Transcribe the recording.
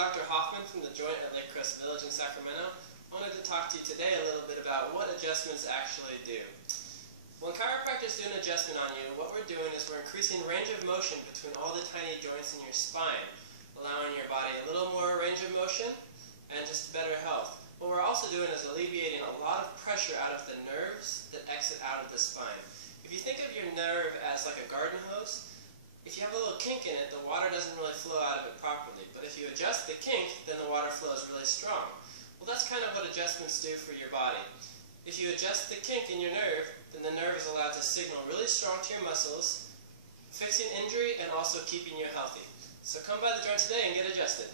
Dr. Hoffman from the Joint at Lake Crest Village in Sacramento. I wanted to talk to you today a little bit about what adjustments actually do. When chiropractors do an adjustment on you, what we're doing is we're increasing range of motion between all the tiny joints in your spine, allowing your body a little more range of motion and just better health. What we're also doing is alleviating a lot of pressure out of the nerves that exit out of the spine. If you think of your nerve as like a garden hose, if you have a little kink in it, the water doesn't really flow out of it properly. But if you adjust the kink, then the water flows really strong. Well, that's kind of what adjustments do for your body. If you adjust the kink in your nerve, then the nerve is allowed to signal really strong to your muscles, fixing injury and also keeping you healthy. So come by the joint today and get adjusted.